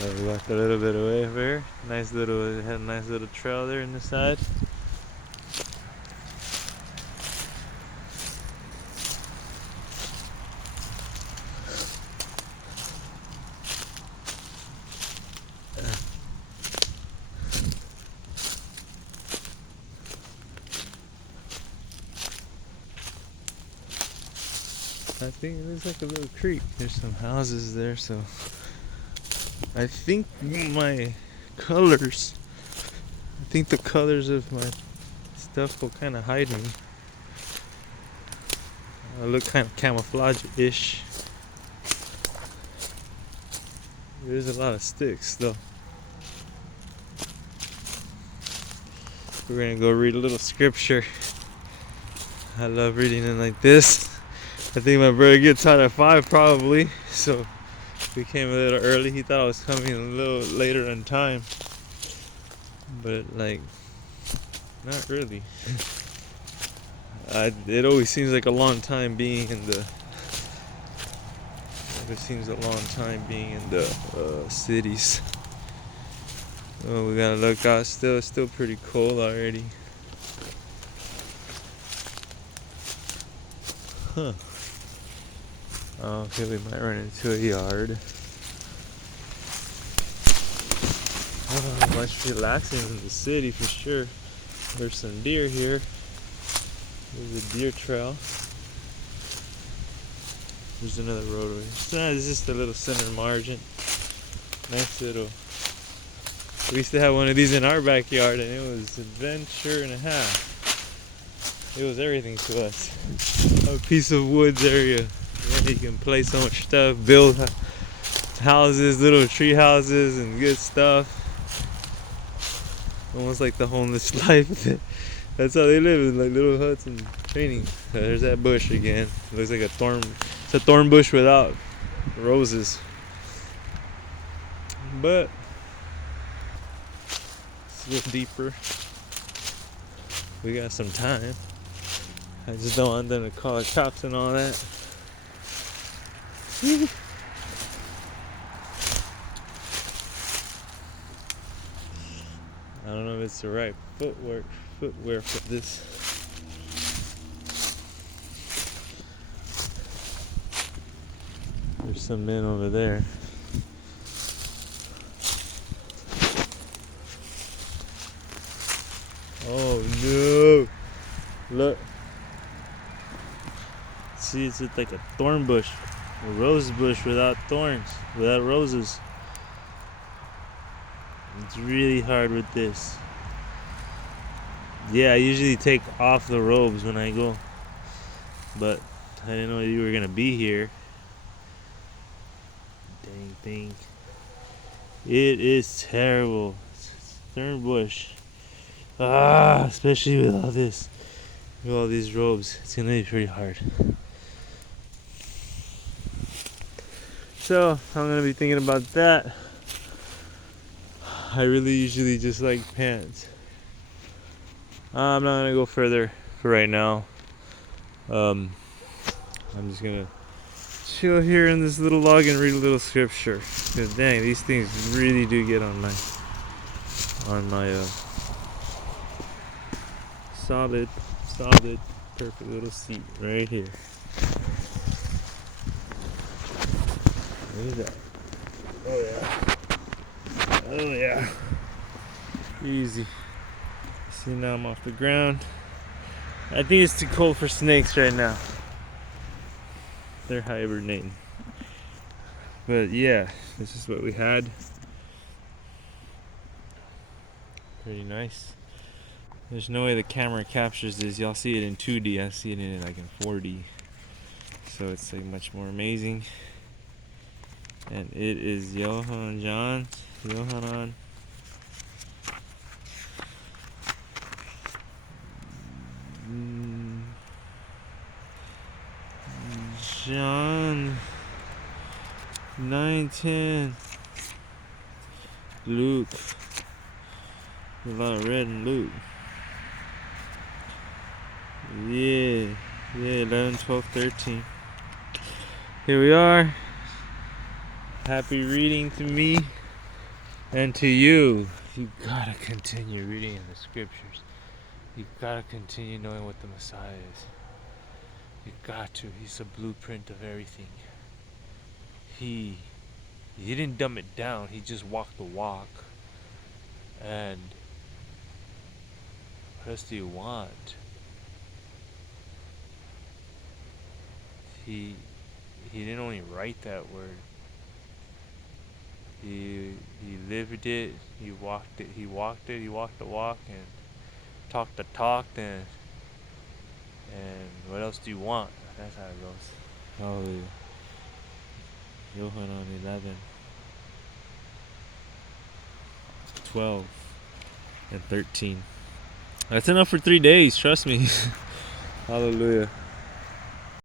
We walked a little bit away there. Had a nice little trail there in the side. I think there's like a little creek. There's some houses there, so I think my colors, I think the colors of my stuff will kind of hide me. I look kind of camouflage-ish. There's a lot of sticks though. We're gonna go read a little scripture. I love reading it like this. I think my brother gets out at 5 probably, so we came a little early. He thought I was coming a little later on time, but like, not really. It always seems like a long time being in the. It seems a long time being in the cities. Oh, we gotta look out. It's still pretty cold already. Huh. Okay, we might run into a yard. Much relaxing in the city for sure. There's some deer here. There's a deer trail. There's another roadway. It's just a little center margin. Nice little. We used to have one of these in our backyard, and it was adventure and a half. It was everything to us. A piece of woods area. Yeah, you can play so much stuff, build houses, little tree houses, and good stuff. Almost like the homeless life. That's how they live, in like little huts and training. There's that bush again. It looks like a thorn. It's a thorn bush without roses. But it's a little deeper. We got some time. I just don't want them to call the cops and all that. I don't know if it's the right footwear for this. There's some men over there. Oh no! Look. See, it's like a thorn bush. A rose bush without thorns, without roses. It's really hard with this. Yeah, I usually take off the robes when I go, but I didn't know you were gonna be here. Dang thing. It is terrible. It's thorn bush. Especially with all this, with all these robes, it's gonna be pretty hard. So I'm gonna be thinking about that. I really usually just like pants. I'm not gonna go further for right now. I'm just gonna chill here in this little log and read a little scripture. Cause dang, these things really do get on my solid, perfect little seat right here. Look at that. Oh yeah. Easy. See, now I'm off the ground. I think it's too cold for snakes right now. They're hibernating. But yeah, this is what we had. Pretty nice. There's no way the camera captures this. Y'all see it in 2D. I see it in like in 4D. So it's like much more amazing. And it is Yohanan. John 9:10. Luke. A lot of red in Luke. Yeah, 11, 12, 13. Here we are. Happy reading to me. And to you, you gotta continue reading in the scriptures. You gotta continue knowing what the Messiah is. You got to. He's a blueprint of everything. He didn't dumb it down. He just walked the walk. And what else do you want? He didn't only write that word. He lived it. He walked it. He walked it. He walked the walk and talked the talk. And what else do you want? That's how it goes. Hallelujah. Yohanan 11:12 and 13. That's enough for 3 days. Trust me. Hallelujah.